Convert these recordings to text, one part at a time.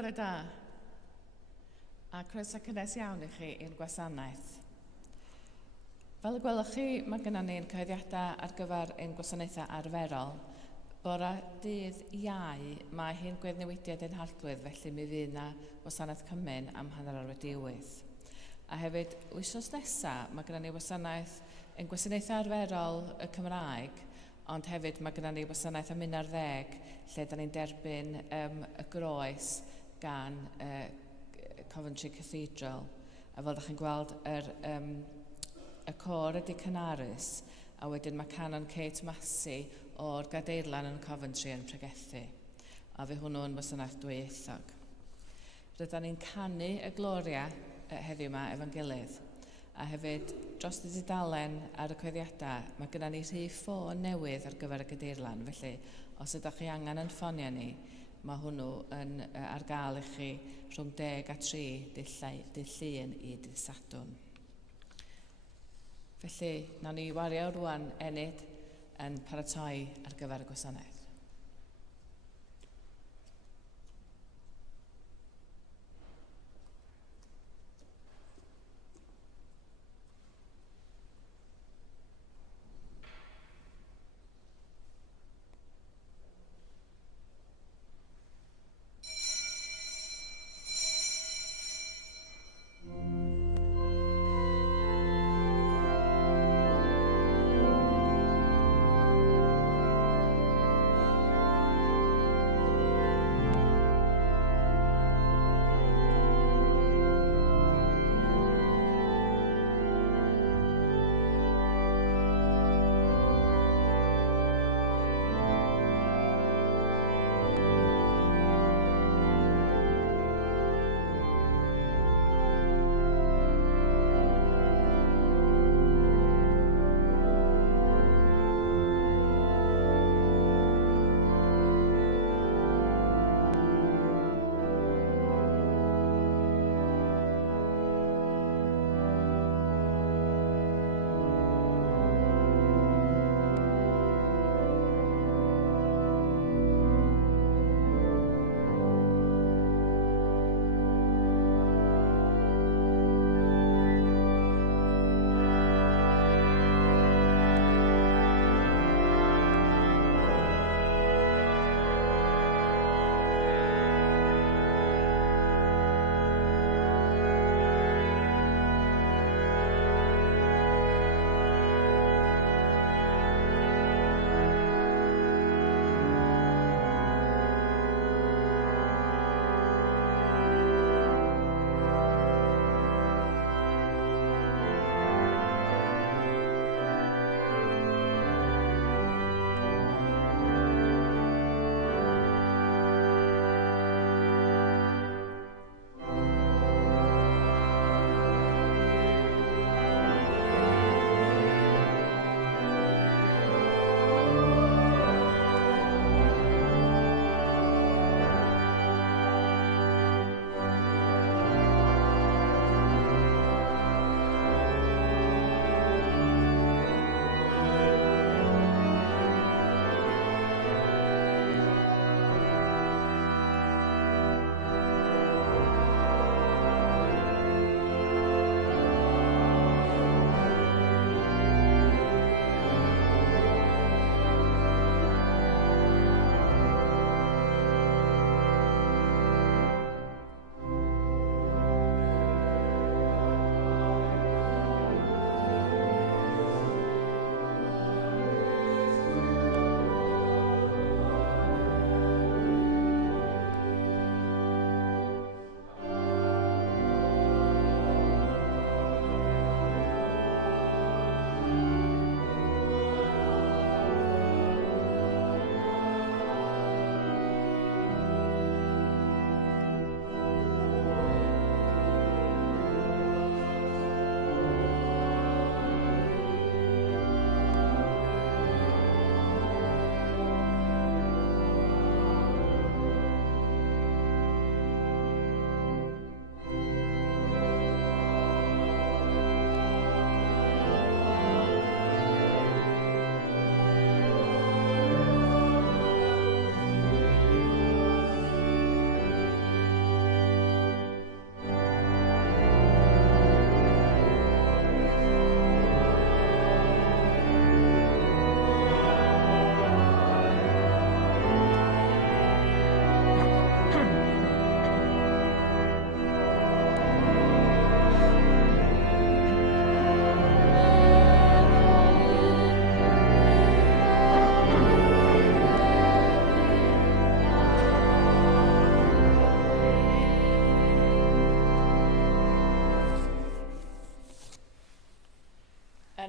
Bore da, a croeso cynnes iawn i chi i'r gwasanaeth. Fel y gwelwch chi, mae gennym ni'n cyhoeddiadau ar gyfer ein gwasanaethau arferol. Bore dydd Iau, mae hi'n gweddnewidiad ein hallwydd, felly mi fydd yna wasanaeth cymyn am 7:30. A hefyd, wythnos nesaf, mae gennym ni wasanaeth ein gwasanaethau arferol y Cymraeg, ond hefyd mae gennym ni wasanaeth am 11, lle da ni'n derbyn y groes gan Coventry Cathedral. A fel ydych chi'n gweld, y cor ydy cynarus, a wedyn mae canon Kate Massey o'r gadeirlan yn Coventry yn pregethu. A fe hwnnw'n wasanaeth dwyieithog. Rydyn ni'n canu y gloria heddiw yma efo'n gilydd. A hefyd, dros y dudalen ar y coeddiadau, mae gennym ni rhif ffôn newydd ar gyfer y gadeirlan. Felly, os ydych chi angen yn ffonio ni, mae hwnnw ar gael i chi rhwng 10 a 3 dydd Llun i dydd Sadwrn. Felly, nawn ni wario rwan enid yn paratoi ar gyfer y gwasanaeth.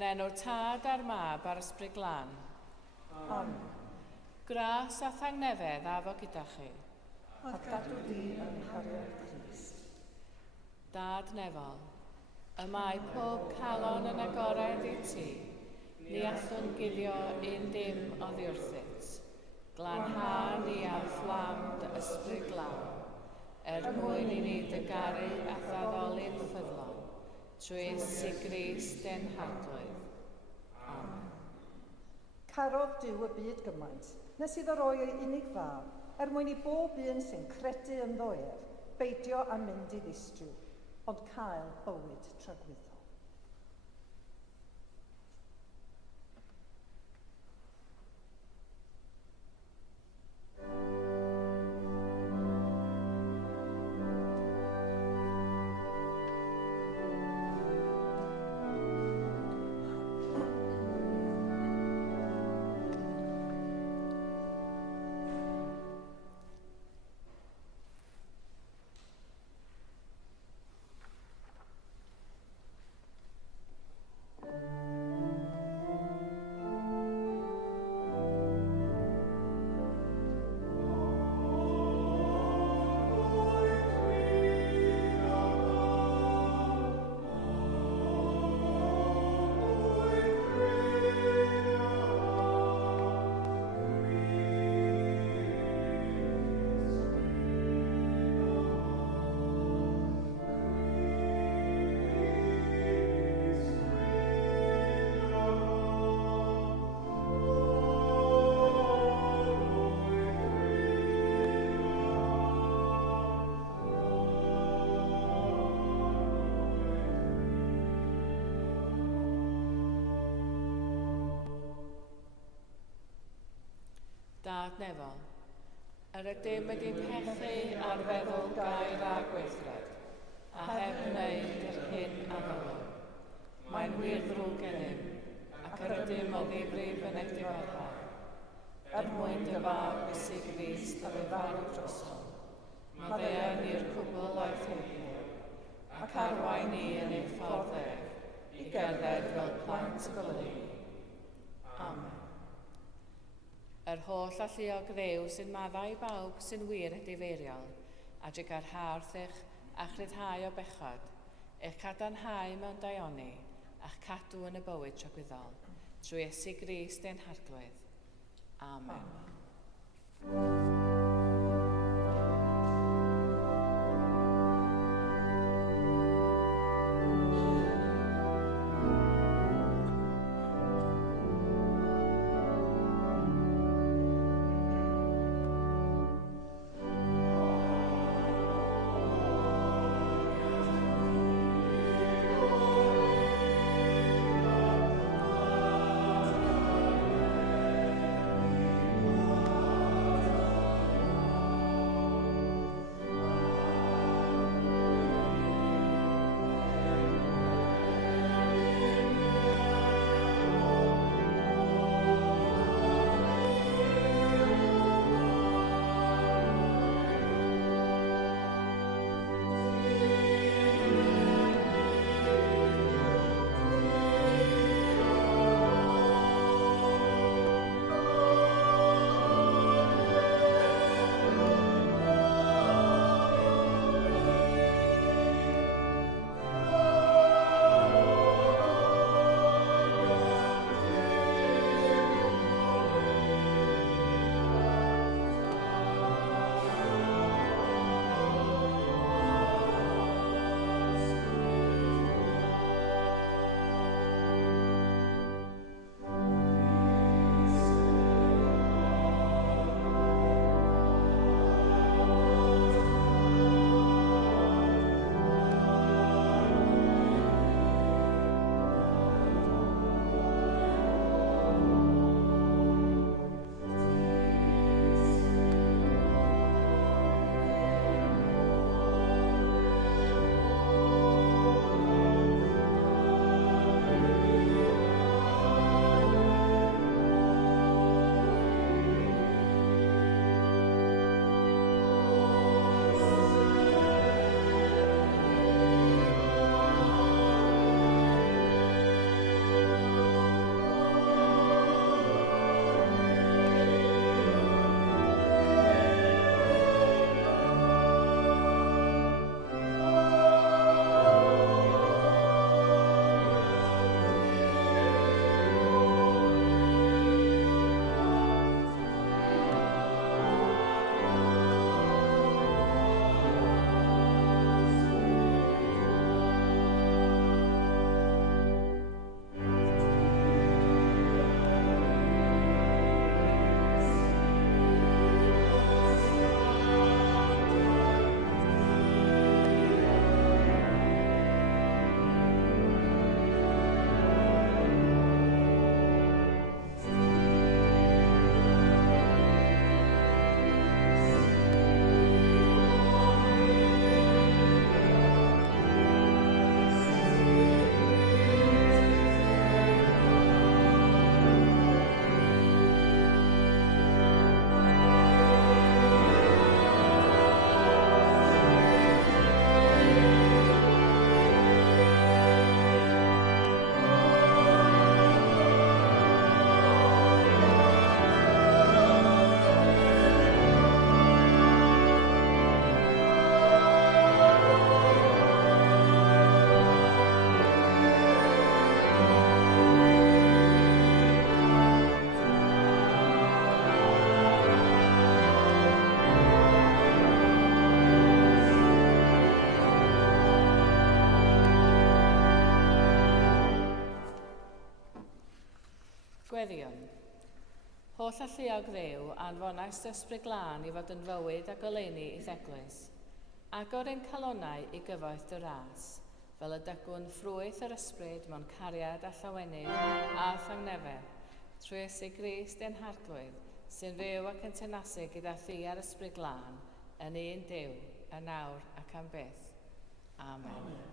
Yn enw'r Tad a'r Mab a'r Ysbryd Glân. Amen. Gras a thangnefedd afo gyda chi. A gadw di yn hariad Crist. Dad nefol, y mae pob calon yn agored i ti, ni allwn guddio un dim oddi wrthyt. Glanha ni a fflam dy ysbryd glân, mwyn i ni dygaru a thaddoli'n ffyddlon, trwy Iesu Grist ein hadwydd. Amen. Carodd Duw y byd gymaint, nes iddo roi ei unig fab, mwyn i bob un sy'n credu yn ddoer, beidio a mynd i ddistryw, ond cael bywyd tragwyddol. Dad nefol, yr ydym wedi'n pechu ar feddwl gair a gweithred, a heb wneud yr hyn a ddylwn. Mae'n wir ddrwg gennym, ac yr ydym o ddifrif yn eich diweddaru. Mwyn dy fab Iesu Grist a fe farw drosom, maddeuan i'r cwbl a'i ffilio, ac arwain ni yn eich ffordd ef, i gerdded fel plant golygu. Amen. Yr holl alluog ddew sy'n maddau bawb sy'n wir a difeiriol, a drigar harth a chryddhau o bechod, eich cadarnhau mewn daioni, a'ch cadw yn y bywyd tragwyddol, trwy Iesu Grist ein harglwydd. Amen. Nodweddion. Holl alluog ddew anfonais ysbryd glân i fod yn fywyd a goleuni i ddeglwys. Agor ein calonnau i gyfoeth dy ras, fel y dygwn ffrwyth yr ysbryd mewn cariad a llawenydd a thangnefedd, trwy Iesu Grist ein harglwydd, sy'n fyw ac yn tenasu gyda thi ar ysbryd glân, yn un Duw, yn nawr ac am byth. Amen. Amen.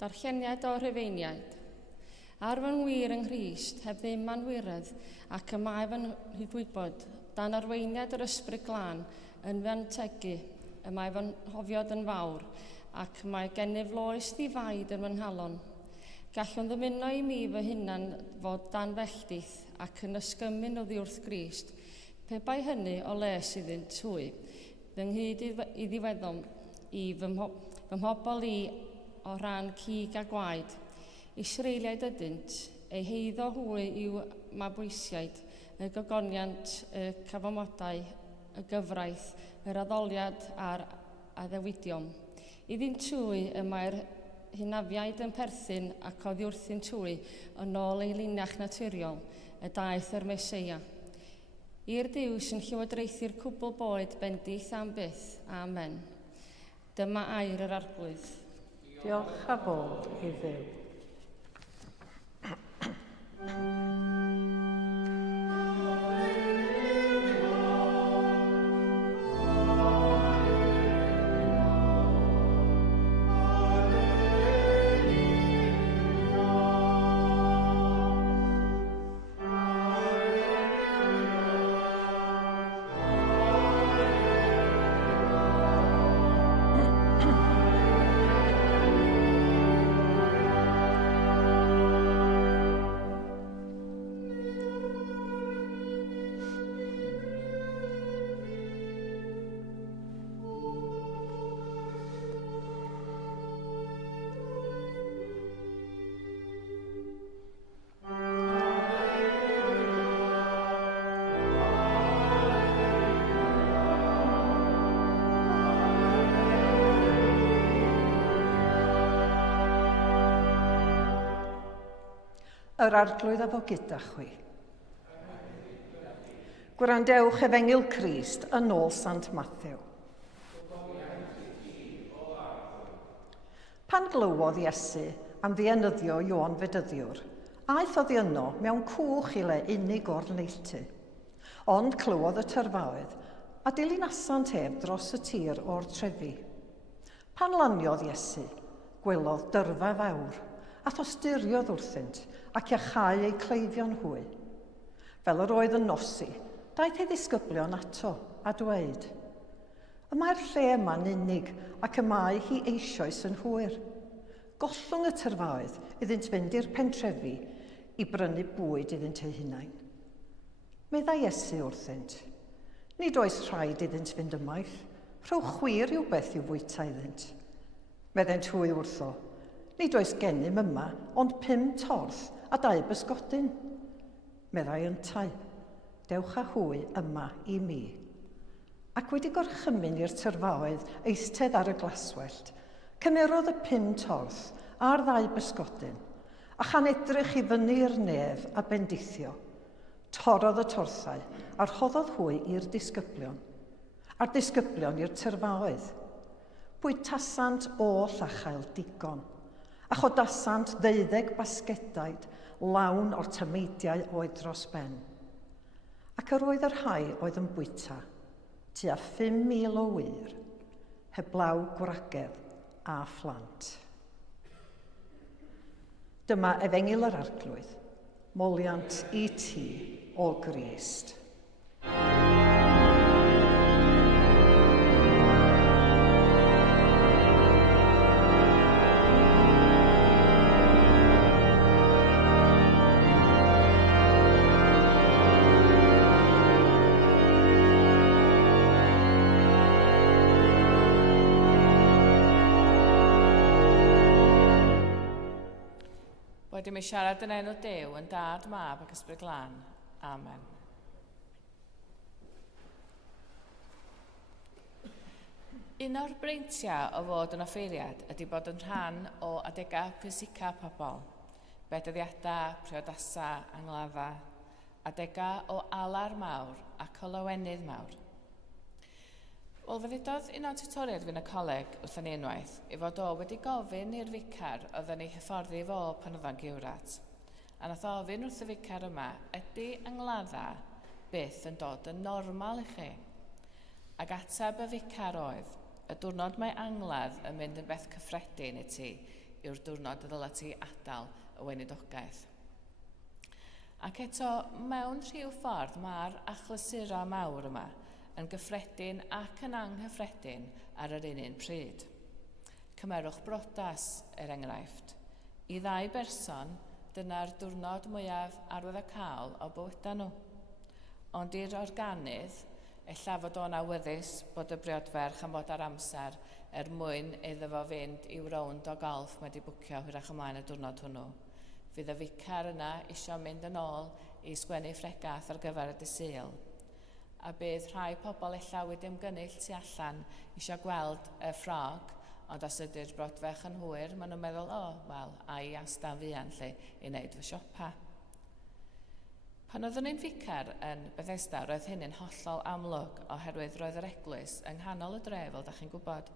Darlleniad o Rhufeiniaid. Ar fy wir yng Nghrist, heb ddim anwiredd ac y mae fy nhwybod, dan arweiniad yr ysbryd glân yn fy antegu, y mae fy nhofiod yn fawr, ac mae gennyf loes ddifaid yn fy nghalon. Gallwn ddymuno i mi fy hunan fod dan felltith ac yn ysgymyn oddi wrth Grist, pe bai hynny o les iddynt hwy, fy nghyd i ddiweddom i fy mhobol i o ran cig a gwaed. Israeliaid ydynt, ei heiddo hwy yw mabwysiaid, y gogoniant, y cafamodau, y gyfraith, yr addoliad a'r addewidion. Iddynt hwy y mae'r hynafiaid yn perthyn ac oddi wrthynt hwy yn ôl ei linach naturiol, y daeth yr Meseia. I'r Duw sy'n llywodraethu'r cwbl boed bendith am byth. Amen. Dyma air yr arglwydd. Diolch a fod i Dduw. Yr arglwydd a fo gyda chwi. Gwrandewch Efengil Crist yn ôl Sant Matthew. Pan glywodd Iesu am ddienyddio Ioan Fedyddiwr, aeth oddi yno mewn cwch i le unig o'r neilltu. Ond clywodd y tyrfaoedd a dilynasant ef dros y tir o'r trefi. Pan laniodd Iesu, gwelodd dyrfa fawr, a thosturiodd wrthynt ac iachau ei cleifion hwy. Fel yr oedd yn nosi, daeth ei ddisgyblion ato a dweud, y mae'r lle yma'n unig ac y mae hi eisoes yn hwyr. Gollwng y tyrfaoedd iddynt fynd i'r pentrefi i brynu bwyd iddynt eu hunain. Medda Iesu wrthynt, nid oes rhaid iddynt fynd ymaith, rhowch chwir rhywbeth i'w fwyta iddynt. Meddent hwy wrtho, nid oes gennym yma, ond 5 torth a 2 bysgodyn. Meddai yntau, dewch â hwy yma i mi. Ac wedi gorchymyn i'r tyrfaoedd eistedd ar y glaswellt, cymerodd y 5 torth a'r 2 bysgodyn, a chan edrych i fyny'r nef a bendithio. Torodd y torthau a rhoddodd hwy i'r disgyblion, a'r disgyblion i'r tyrfaoedd. Bwytasant oll a chael digon, a chodasant 12 basgedaid lawn o'r tameidiau oedd dros ben. Ac yr oedd yr rhai oedd yn bwyta, tua 5,000 o wyr, heblaw gwragedd a phlant. Dyma Efengil yr Arglwydd, moliant i ti o Grist. Wedi mi siarad yn enw Duw yn dad, mab ac ysbryd glân. Amen. Un o'r breintiau o fod yn offeiriad ydy bod yn rhan o adegau pwysica pobl, bedyddiadau, priodasau, angladda, adegau o alar mawr ac o lawenydd mawr. Wel, fe ddudodd un o'r tutoriad fi'n y coleg wrth ni unwaith i fod o wedi gofyn i'r ficar oedd yn ei hyfforddi fo pan oedd o'n giwrat. A nath ofyn wrth y ficar yma, ydy angladda byth yn dod yn normal i chi? Ac ateb y ficar oedd, y diwrnod mae angladd yn mynd yn beth cyffredin i ti, yw'r diwrnod y ddylai ti adael y weinidogaeth. Ac eto, mewn rhyw ffordd mae'r achlysura mawr yma yn gyffredin ac yn anghyffredin ar yr un pryd. Cymerwch brodas, enghraifft. I ddau berson, dyna'r diwrnod mwyaf arwyddocaol o bywyda nhw. Ond i'r organydd, ella fod o'n awyddus bod y briodferch am fod ar amser mwyn iddo fo fynd i'w rownd o golf wedi bwcio hwyrach ymlaen y diwrnod hwnnw. Fydd y ficar yna eisiau mynd yn ôl i sgwennu ffregath ar gyfer y dydd Sul. A bydd rhai pobl ella wedi ymgynnull tu allan eisiau gweld y ffrog, ond os ydy'r brodferch yn hwyr, maen nhw'n meddwl, ai astan fuan lle i wneud fy siopa. Pan oeddwn i'n ficar yn Bethesda, roedd hynny'n hollol amlwg oherwydd roedd yr eglwys yng nghanol y dre, fel da chi'n gwybod,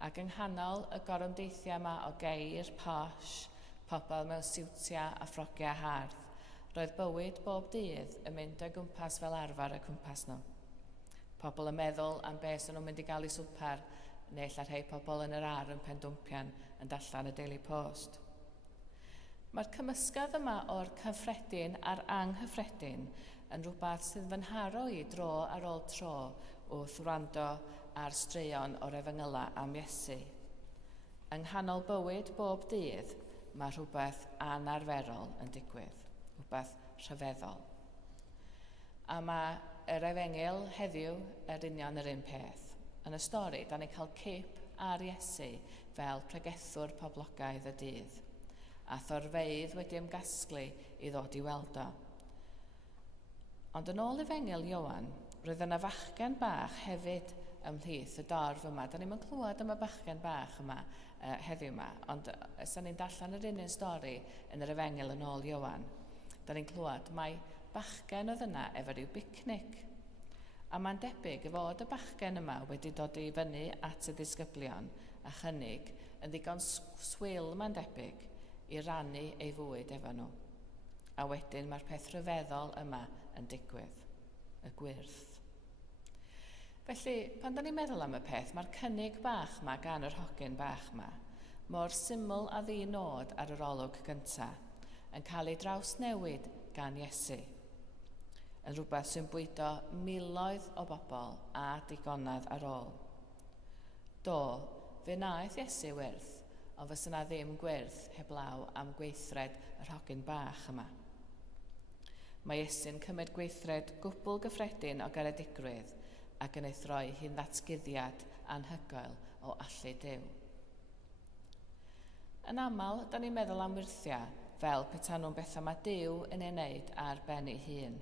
ac yng nghanol y gorymdeithiau yma o geir, posh, pobl mewn siwtia a ffrogiau hardd. Roedd bywyd bob dydd yn mynd o'i gwmpas fel arfer y cwmpas nhw. Pobl yn meddwl am beth sy'n nhw'n mynd i gael i swper, neu lla rhai pobl yn yr ar yn Pendwmpian yn darllen y Daily Post. Mae'r cymysgedd yma o'r cyffredin a'r anghyffredin yn rhywbeth sydd fy nharo i dro ar ôl tro wrth wrando ar straeon o'r Efengyla am Iesu. Yng nghanol bywyd bob dydd, mae rhywbeth anarferol yn digwydd, rhywbeth rhyfeddol. A mae yr Efengyl heddiw yr union yr un peth. Yn y stori, da ni'n cael cip ar Iesu fel pregethwr poblogaidd y dydd, a thorfeidd wedi ymgasglu i ddod i weld o. Ond yn ôl Efengyl Ioan, roedd yna fachgen bach hefyd ymhlith y dorf yma. Da ni'n clywed am y bachgen bach yma heddiw yma, ond ys ni'n darllen yr un stori yn yr Efengyl yn ôl Ioan, da ni'n clywed mai bachgen oedd yna efo ryw bicnic. A mae'n debyg y fod y bachgen yma wedi dod i fyny at y disgyblion a chynnig yn ddigon swil, mae'n debyg, i rannu ei fwyd efo nhw. A wedyn mae'r peth rhyfeddol yma yn digwydd, y gwyrth. Felly, pan da ni'n meddwl am y peth, mae'r cynnig bach yma gan yr hogyn bach yma, mor syml a ddi-nod ar yr olwg gyntaf, yn cael ei drawsnewid gan Iesu. Yn rhywbeth sy'n bwydo miloedd o bobl a digonedd ar ôl. Do, fe wnaeth Iesu wyrth, ond fys yna ddim gwyrth heblaw am gweithred yr hogyn bach yma. Mae Iesu'n cymryd gweithred gwbl gyffredin o garedigrwydd ac yn ei throi hi'n ddatguddiad anhygoel o allu Duw. Yn aml, da ni'n meddwl am wyrthiau fel petai nhw'n bethau mae Duw yn ei wneud ar ben ei hun,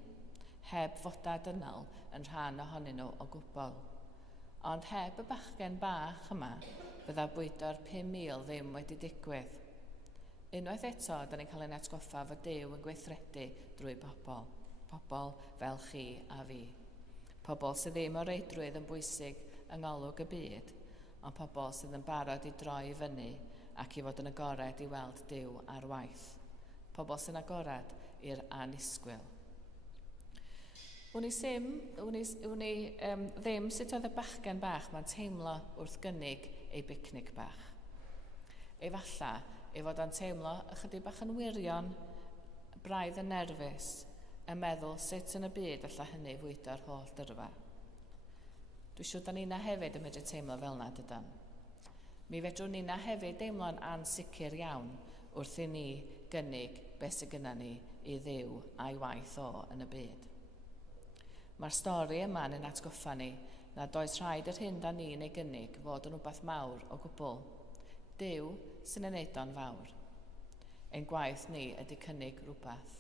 heb foda dynol yn rhan ohonyn nhw o gwbl. Ond heb y bachgen bach yma, bydda bwydo'r 5,000 ddim wedi digwydd. Unwaith eto, da ni'n cael ein atgoffa fod Duw yn gweithredu drwy bobl. Pobl fel chi a fi. Pobl sydd ddim o reidrwydd yn bwysig yng ngolwg y byd, ond pobl sydd yn barod i droi i fyny ac i fod yn agored i weld Duw ar waith. Pobl sy'n agored i'r anisgwyl. Wni ddim sut oedd y bachgen bach mae'n teimlo wrth gynnig ei bicnic bach. Efalla ei fod o'n teimlo ychydig bach yn wirion, braidd yn nerfus, yn meddwl sut yn y byd alla hynny fwydo'r holl dyrfa. Dwi'n siŵr da ni'na hefyd yn medru teimlo fel na dydan. Mi fedrwn ni'na hefyd deimlo'n ansicr iawn wrth i ni gynnig beth sydd gyda ni i Dduw a'i waith o yn y byd. Mae'r stori yma yn atgoffa ni na does rhaid yr hyn da ni'n ei gynnig fod yn rhywbeth mawr o gwbl. Duw sy'n ei wneud o'n fawr. Ein gwaith ni ydy cynnig rhywbeth.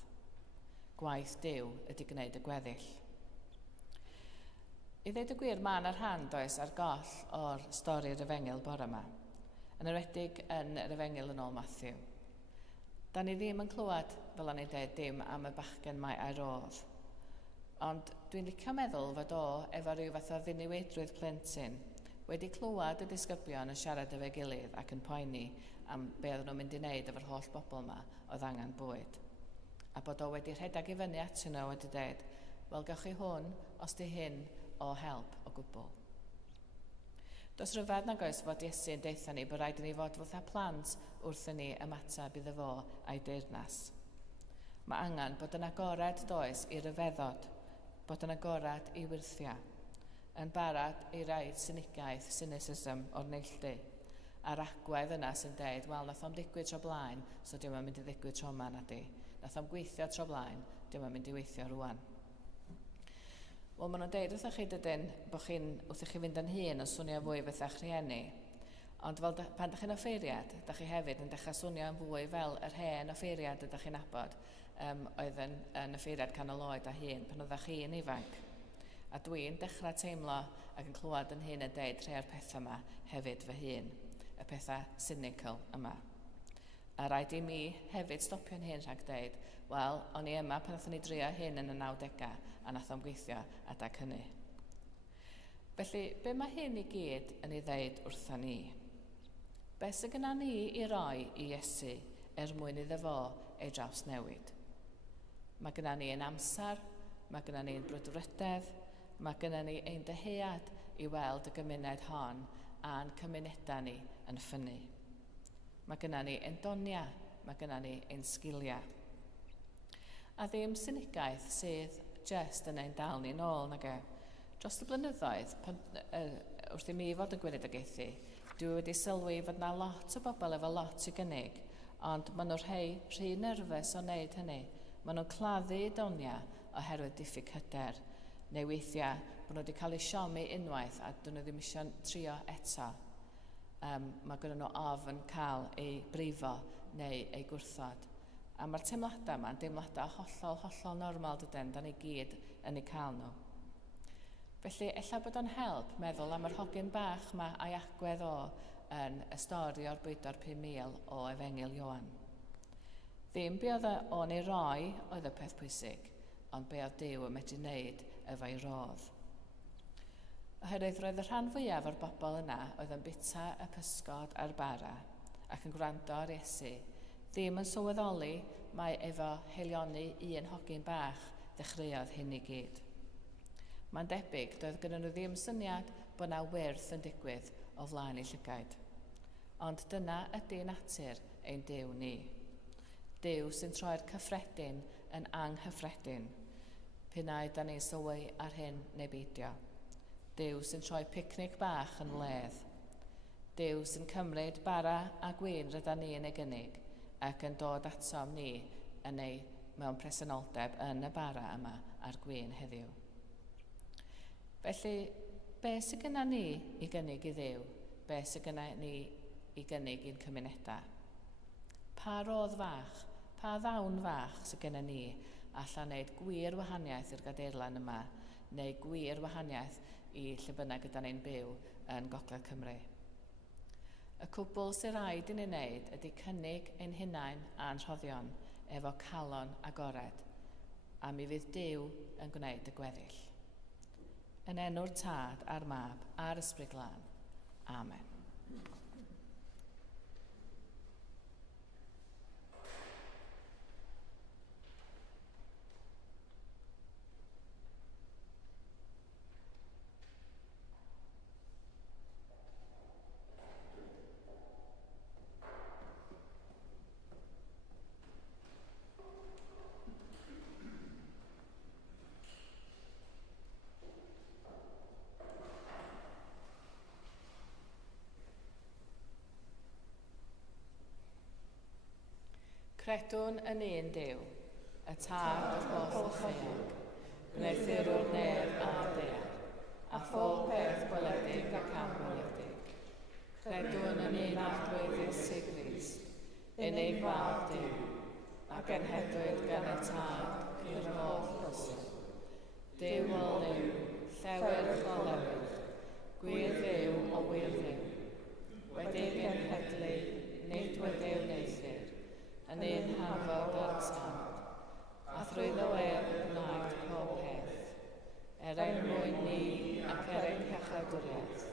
Gwaith Duw ydy gwneud y gweddill. I ddweud y gwir, mae yna rhan does ar goll o'r stori'r Efengyl bore yma, yn enwedig yn yr Efengyl yn ôl Matthew. Da ni ddim yn clywed, fel o'n i'n dweud, dim am y bachgen mae ar oedd. Ond dwi'n licio meddwl fod o, efo rhyw fath o ddiniweidrwydd plentyn, wedi clywed y disgyblion yn siarad efo'i gilydd ac yn poeni am be oedden nhw'n mynd i wneud efo'r holl bobl yma oedd angen bwyd. A bod o wedi rhedeg i fyny atyn nhw wedi dweud, wel, gewch chi hwn os di hyn o help o gwbl. Does rhyfedd nag oes fod Iesu'n deitha ni bod rhaid i ni fod fatha plant wrth i ni ymateb iddo fo a'i deyrnas. Mae angen bod yn agored does i ryfeddod, bod yn agored i wyrthia, yn barod i raid synigaeth, cynicism o'r neilltu, a'r agwedd yna sy'n deud, wel, nath o'm digwydd tro blaen, so diw'n mynd i ddigwydd tro yma na di. Nath o'm gweithio tro blaen, diw'n mynd i weithio rwan. Wel, maen nhw'n deud wrthych chi dydyn bod chi'n, wrth i chi fynd yn hun yn swnio fwy fetha'ch rhieni. Ond fel pan ydych chi'n offeiriad, ydych chi hefyd yn dechrau swnio yn fwy fel yr hen offeiriad ydych chi'n nabod, oedd yn offeiriad canol oed a hun pan oeddech chi'n ifanc. A dwi'n dechrau teimlo ac yn clywed yn hun yn deud rhai o'r pethau yma hefyd fy hun, y pethau cynical yma. A rhaid i mi hefyd stopio'n hun rhag deud, wel, o'n i yma pan nathon ni drio hyn yn y 90au a nath o'm gweithio adag hynny. Felly, be mae hyn i gyd yn ei ddeud wrtho ni? Be sydd gyda ni i roi i Iesu mwyn iddo fo ei draws newid? Mae gyda ni ein amser, mae gyda ni ein brwdfrydedd, mae gyda ni ein dyhead i weld y gymuned hon a'n cymunedau ni yn ffynnu. Mae gyda ni ein donia, mae gyda ni ein sgiliau. A ddim synigaeth sydd just yn ein dal ni nôl, nag e. Dros y blynyddoedd, wrth i mi fod yn gweinyddigaethu, dwi wedi sylwi fod yna lot o bobl efo lot i gynnig, ond maen nhw'n rhy nerfus o wneud hynny. Maen nhw'n claddu donia oherwydd diffyg hyder, neu weithiau bod nhw wedi cael eu siomi unwaith a dyn nhw ddim eisiau trio eto. Mae gyda nhw ofn cael ei brifo neu ei gwrthod. A mae'r teimladau yma yn deimladau hollol normal dydyn, da ni gyd yn ei cael nhw. Felly, ella bod o'n help meddwl am yr hogyn bach yma a'i agwedd o yn y stori o'r bwydo'r 5,000 o Efengil Ioan. Ddim be oedd o'n ei roi oedd y peth pwysig, ond be oedd Duw yn medru wneud efo'i rodd. Oherwydd roedd y rhan fwyaf o'r bobl yna oedd yn bita y pysgod a'r bara ac yn gwrando ar Iesu, ddim yn sylweddoli mae efo heilioni un hogyn bach ddechreuodd hyn i gyd. Mae'n debyg doedd gyda nhw ddim syniad bod yna wyrth yn digwydd o flaen eu llygaid. Ond dyna ydy natur ein Duw ni. Duw sy'n troi'r cyffredin yn anghyffredin, p'nai da ni'n sylwi ar hyn neu beidio. Duw sy'n troi picnic bach yn ledd. Duw sy'n cymryd bara a gwyn rydyn ni yn ei gynnig ac yn dod atom ni yn ei mewn presenoldeb yn y bara yma a'r gwyn heddiw. Felly, be sydd gyda ni i gynnig i Dduw? Be sydd gyda ni i gynnig i'n cymunedau? Pa rodd fach, pa ddawn fach sydd gyda ni allan wneud gwir wahaniaeth i'r gadeirlan yma, neu gwir wahaniaeth i lle bynnag gyda ni'n byw yn Gogledd Cymru. Y cwbl sy'n rhaid i ni wneud ydy cynnig ein hunain a'n rhoddion efo calon agored, a mi fydd Duw yn gwneud y gweddill. Yn enw'r Tad a'r Mab a'r Ysbryd Glân. Amen. Credwn yn un Duw, y Tad o'r holl ffeog, gwneithurwr neb a deall, a phob peth gweledig ac anweledig. Credwn yn un arglwydd Iesu Grist, unig fab Duw, ac enhedwyd gan y Tad i'r holl bosib. Duw o liw, llewyrch o lewyr, gwir Dduw o wir Dduw, wedi genhedlu, nid wedi'w neithir, yn un hanfod o'r Tad, a thrwyddo gwnaed pob peth, mwyn ni ac ein hechadwriaeth,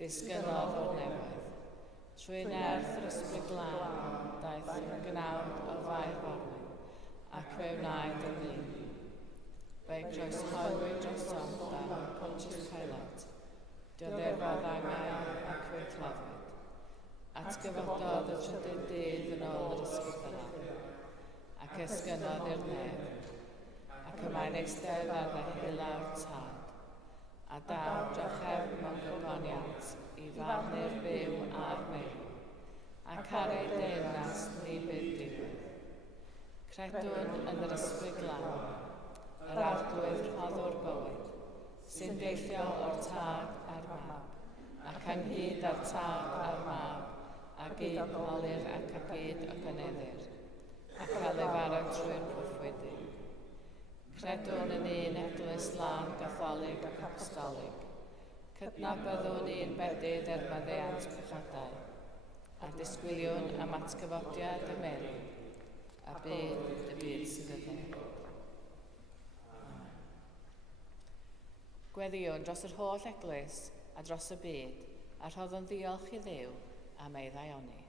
disgynodd o'r newydd, trwy nerth yr Ysbryd Glân daeth yn gnawd o fair forwyn, ac fe wnaed yn ddyn. Fe groeshoelwyd dros da Pontius Pilate, dioddefodd angen cloddwyd. Atgyfododd y trydydd dydd yn ôl yr ysgol ac esgynodd i'r nef, ac yma'n eistedd ar ddehilawr tad, a daw drachefn mewn gogoniant i farnu'r byw a'r meirw, ac ar ei deyrnas ni bydd diwedd. Credwn yn yr ysbryd glân, yr arglwydd rhoddwr bywyd, sy'n deillio o'r tad a'r mab, ac ynghyd â'r tad a'r mab, a gyd molir ac a gyd o gyneddir, a cael ei farag trwy'r proffwydi. Credwn yn un eglwys lan Gatholig ac Apostolic, cydnabyddwn un bedydd er maddeuant pechadau, a disgwyliwn am atgyfodiad y meru, a byd y byd sydd yn ddeg. Gweddiwn dros yr holl eglwys a dros y byd, a rhoddwn ddiolch i Dduw am ei ddaioni.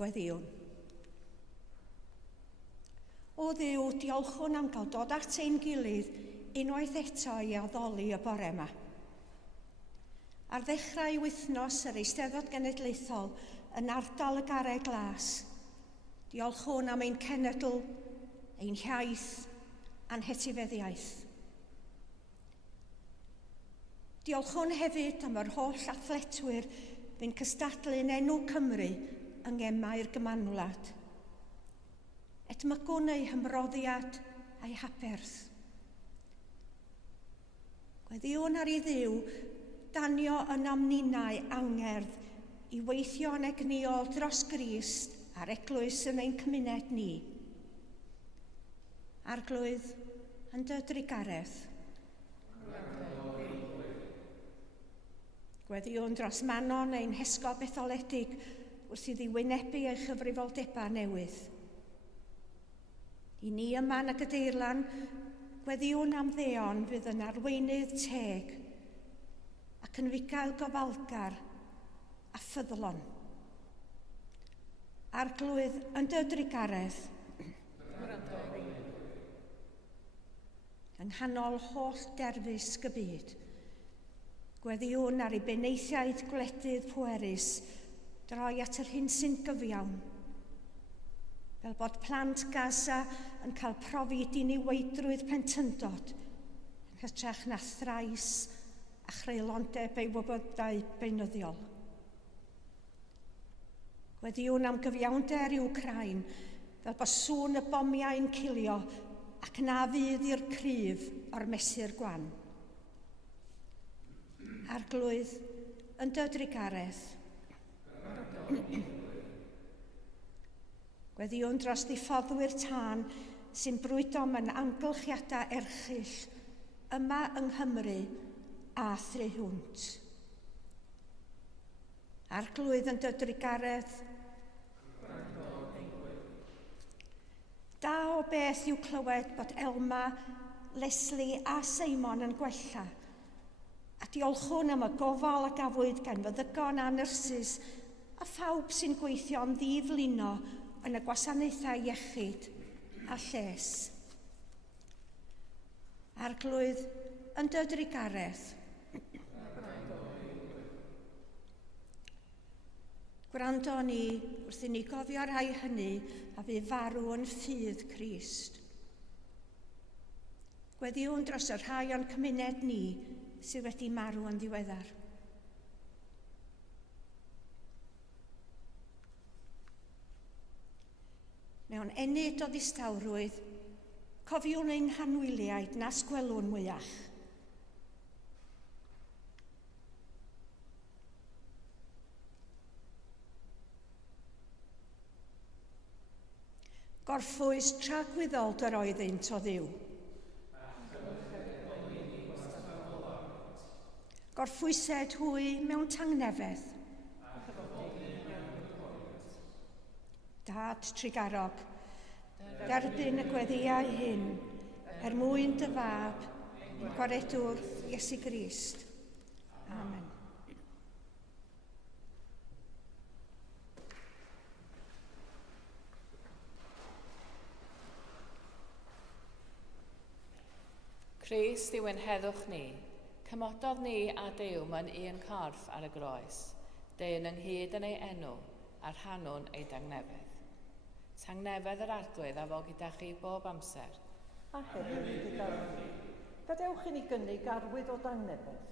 Gweddiwn. O Dduw, diolchwn am gael dod at ein gilydd unwaith eto i addoli y bore yma. Ar ddechrau wythnos yr Eisteddfod Genedlaethol yn ardal y Garreg Glas, diolchwn am ein cenedl, ein hiaith a'n hetifeddiaeth. Diolchwn hefyd am yr holl athletwyr fy'n cystadlu'n enw Cymru yng ngemau'r gymanwlad. Edmygwn eu hymroddiad a'i haperth. Gweddiwn ar ei Dduw danio yn amninau angerdd i weithio'n egniol dros Grist a'r eglwys yn ein cymuned ni. Arglwydd yn dy drigaredd. Gweddiwn dros Manon ein hesgob etholedig wrth iddi wynebu ei chyfrifoldebau newydd. I ni yma yn y Gadeirlan, gweddiwn am ddeon fydd yn arweinydd teg ac yn fugail gofalgar a ffyddlon. Arglwydd yn dy drigaredd. Yng nghanol holl derfus gybyd, gweddiwn ar ei beneithiaid gwledydd pwerus droi at yr hyn sy'n gyfiawn, fel bod plant Gaza yn cael profi diniweidrwydd pentyndod yn hytrach na thrais a chreulondeb ei wybodau beunyddiol. Gweddiwn am gyfiawnder i Wcrain fel bod sŵn y bomiau'n cilio ac na fydd i'r cryf o'r mesur gwan. Arglwydd yn dy drigaredd. Gweddiwn dros ddiffoddwyr tân sy'n brwydo mewn amgylchiadau erchyll yma yng Nghymru a thru hwnt. Arglwydd yn dy drigaredd. Da o beth yw clywed bod Elma, Leslie a Cymun yn gwella, a diolchwn am y gofal a gafwyd gan feddygon a nyrsys a phawb sy'n gweithio am ddiflino yn y gwasanaethau iechyd a lles. Arglwydd yn dy drigaredd. Gwrando ni wrth i ni gofio rhai hynny a fu farw yn ffydd Crist. Gweddiwn dros y rhai o'n cymuned ni sydd wedi marw yn ddiweddar. Mewn enid o ddistawrwydd, cofiwn ein hanwyliaid na sgwelwn mwyach. Gorffwys tragwyddol yr oeddynt o Dduw. Gorffwysed hwy mewn tangnefedd. Dad trigarog, derbyn y gweddiau hyn, mwyn dy fab, yn gwaredwr Iesu Grist. Amen. Crist yw ein heddwch ni. Cymododd ni a Duw mewn un corff ar y groes, dyn ynghyd yn ei enw a rhannwn ei dangnefedd. Tangnefedd yr arglwydd a fo gyda chi bob amser. A hefyd gyda ni. Gadewch i ni gynnig arwydd o dangnefedd.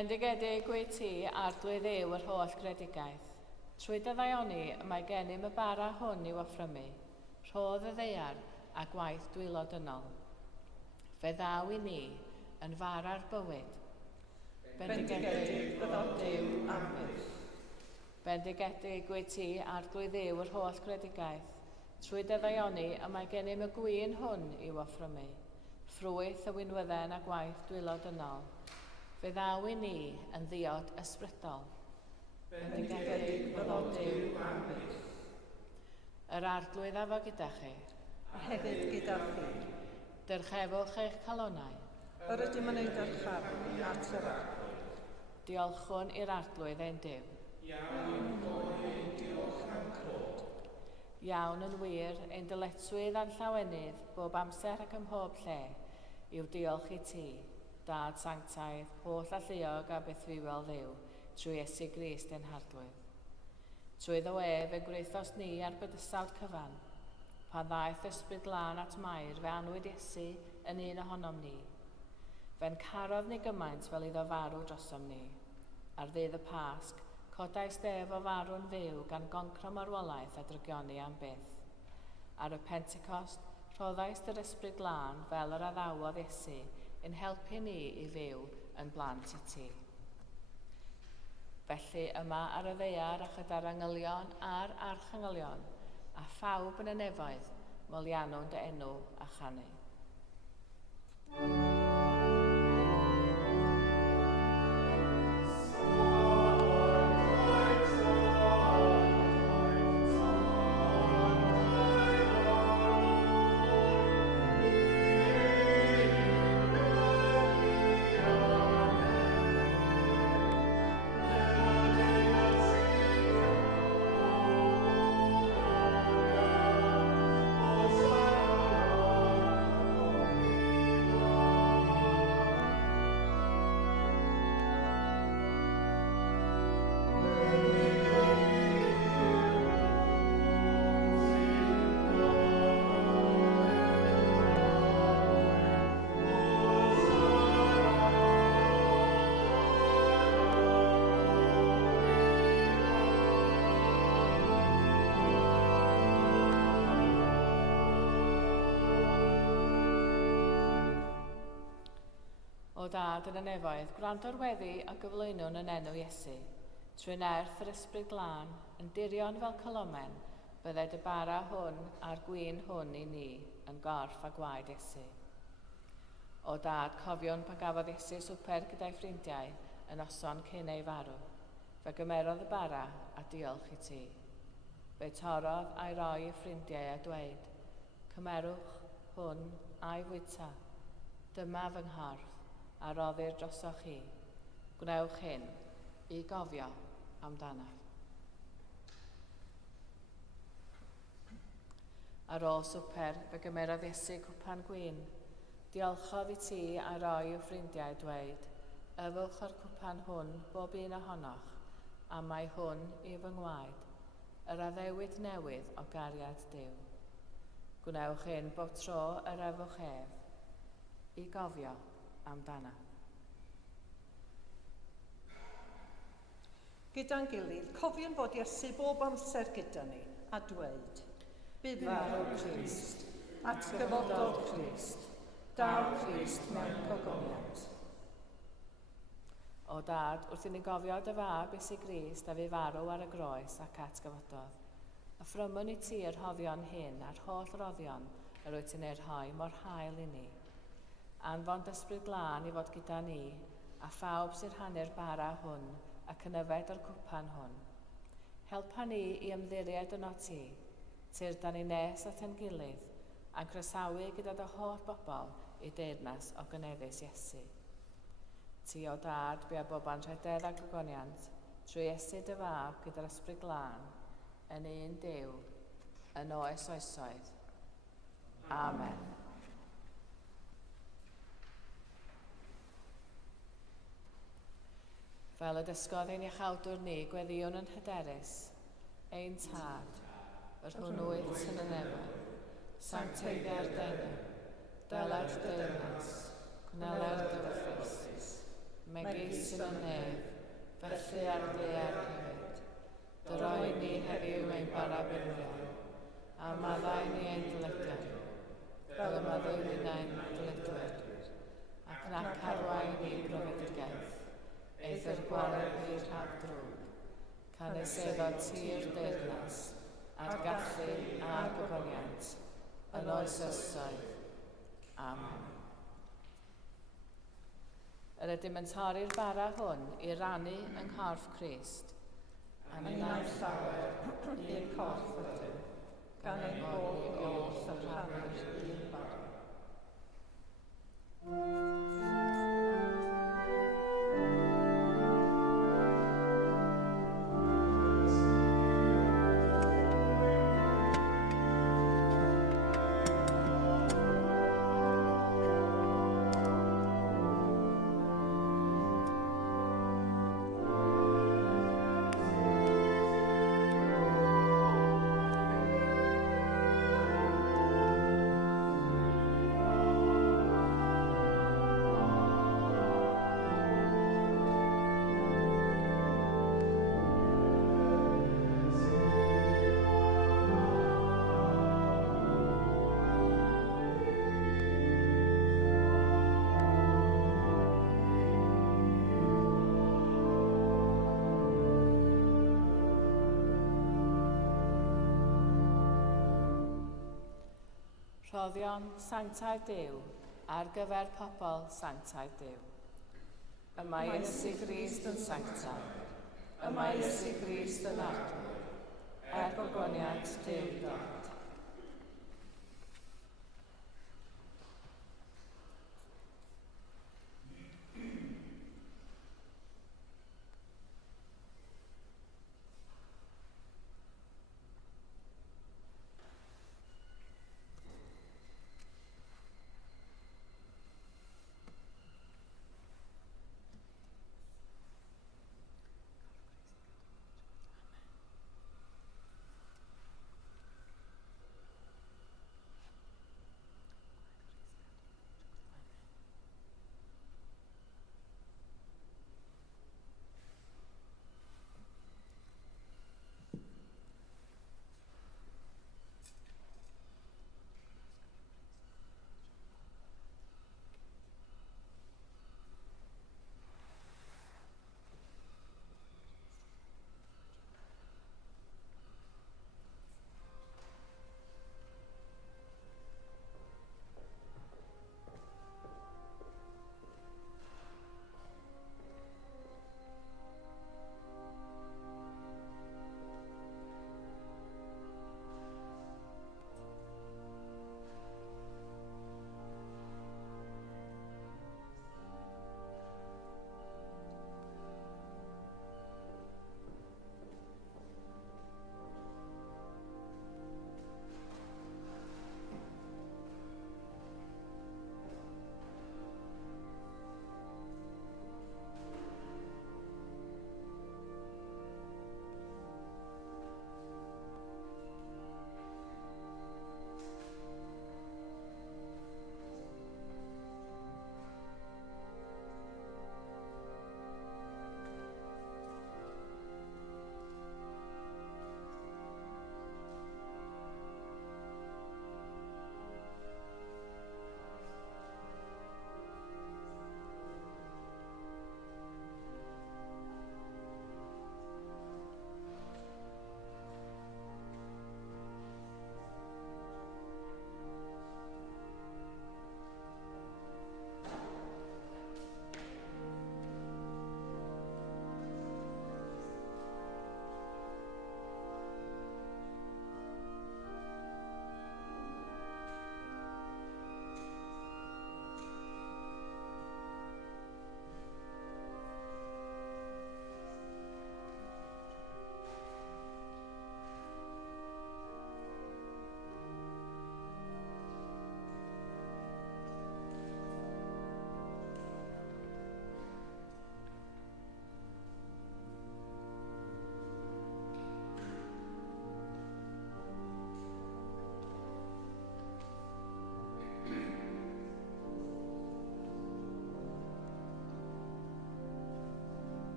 Bendigedig wyt ti arglwydd yw yr holl gredigaeth. Trwy dy ddaioni mae gennym y bara hwn i'w offrymu, rhodd y ddeiar a gwaith dwylodynnol. Fe ddaw i ni yn fara'r bywyd. Bendigedig byddod Duw am byth. Bendigedig wyt ti arglwydd yw yr holl gredigaeth. Trwy dy ddaioni y mae gennym y gwyn hwn i'w offrymu, ffrwyth y winwydden a gwaith dwylodynnol. Fe ddaw i ni yn ddiod ysbrydol. Bendigedig byddod Duw am byth. Yr arglwydd a fo gyda chi. A hefyd gyda chi. Dyrchefwch eich calonnau. Yr ydym yn ei dyrchafu at yr arglwydd. Diolchwn i'r arglwydd ein Duw. Iawn yn wir, ein dyletswydd a'n llawenydd, bob amser ac ym mhob lle, yw diolch i ti, Dad sanctaidd, holl a lluog a beth fiwel ddiw, trwy Iesu Grist ein harglwydd. Trwy ddo fe gwreithos ni ar bydysawd cyfan, pan ddaeth ysbryd lan at Mair fe anwyd Iesu yn un ohonom ni. Fe'n carodd ni gymaint fel iddo farw drosom ni. Ar ddydd y Pasg, Codais def o farw'n fyw gan goncro marwolaeth a drygioni am byth. Ar y Pentecost, rhoddais yr ysbryd glân fel yr addawodd Iesu yn helpu ni i fyw yn blant i ti. Felly yma ar y ddeiar a chyda'r angylion a'r archangylion, a phawb yn y nefoedd, molianwn dy enw a chanu. O Dad yn y nefoedd, gwrando'r weddi a gyflwynwn yn enw Iesu. Trwy nerth yr ysbryd glân, yn dirion fel colomen, byddai dy bara hwn a'r gwyn hwn i ni yn gorff a gwaed Iesu. O Dad, cofiwn pa gafodd Iesu swper gyda'i ffrindiau yn noson cyn ei farw. Fe gymerodd y bara a diolch i ti. Fe torodd a'i roi i ffrindiau a dweud, cymerwch hwn a'i fwyta. Dyma fy nghorff a roddir drosoch chi. Gwnewch hyn i gofio amdano. Ar ôl swper, fe gymerodd Iesu cwpan gwyn. Diolchodd i ti a roi i'w ffrindiau dweud, yfwch o'r cwpan hwn bob un ohonoch, a mae hwn i fy ngwaed, yr addewid newydd o gariad Duw. Gwnewch hyn bob tro yr efwch ef, i gofio amdano. Gyda'n gilydd, cofion fod Iesu bob amser gyda ni a dweud, bydd farw Crist, atgyfodol Crist, daw Crist mewn cogoniant. O Dad, wrth i ni gofio dy fab Iesu Grist a fu farw ar y groes ac atgyfododd, a phrymwn i ti yr hoddion hyn a'r holl roddion yr wyt ti'n ei rhoi mor hael i ni. Anfon ysbryd glân i fod gyda ni, a phawb sy'n rhannu'r bara hwn ac yn yfed o'r cwpan hwn. Helpa ni i ymddiried yno ti, tir da ni nes at ein gilydd, a'n croesawu gyda dy holl bobl i deyrnas o gyneddus Iesu. Ti o Dad, bu a boban rhededd a gogoniant, trwy Iesu dy fab gyda'r ysbryd glân, yn un Duw, yn oes oesoedd. Amen. Fel y dysgodd ein iachawdwr ni, gweddiwn yn hyderus, ein tad, yr hwnnwyt sy'n y nefoedd, sancteiddio'r denw, dylai'r deyrnas, gwnelau'r dyfrffus, megis sy'n y nef, felly ar ddear hefyd. Dy roi ni heddiw ein bara byrfion, a maddau ni ein dyledion, fel y maddau ni ein dyledwyr, ac nac arwain ni brofedigaeth, eithir gwared i'r rhag drwg, can eiseddod tir deyrnas, a'r gallu a'r gogoniant, yn oes oesoedd. Amen. Yr ydym yn torri'r bara hwn i rannu yng nghorff Crist, a ni'n llawer i'r corff ydym, gan ein bod i oll y rhannu'r un bara. Rhoddion sanctaidd Duw ar gyfer pobl sanctaidd Duw. Yma Iesu Grist yn sanctaidd. Yma Iesu Grist yn arglwydd. Gogoniant Duw dod.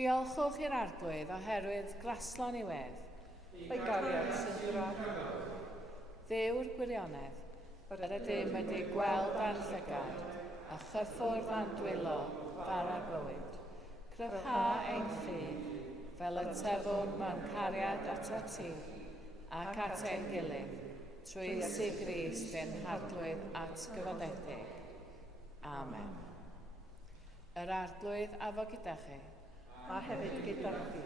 Diolchwch i'r arglwydd oherwydd graslon i wedd. Ei gariad sy'n drag. Dduw'r gwirionedd, yr ydym wedi gweld ar llygad, a chyffwrdd a'n dwylo far ar bywyd. Cryfha ein ffydd, fel y tyfwn mewn cariad at y tŷ, ac at ein gilydd, trwy sy'n Grist ein harglwydd at gyfodedig. Amen. Yr arglwydd a fo gyda chi. A hefyd gyda chi.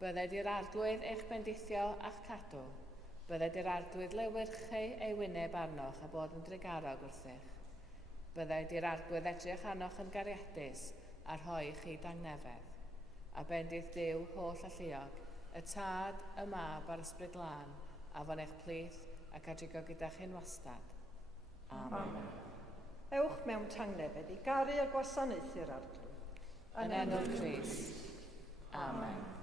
Bydded i'r arglwydd eich bendithio a'ch cadw. Bydded i'r arglwydd lewyrchu ei wyneb arnoch a bod yn drigarog wrthych. Bydded i'r arglwydd edrych arnoch yn gariadus a rhoi chi dangnefedd. A bendith Duw holl a lluog, y tad, y mab a'r ysbryd glân, a fo'n eich plith ac adrigo gyda chi'n wastad. Amen. Ewch mewn tangnefedd i garu a gwasanaethu'r arglwydd. Yn enw'r Crist. Amen.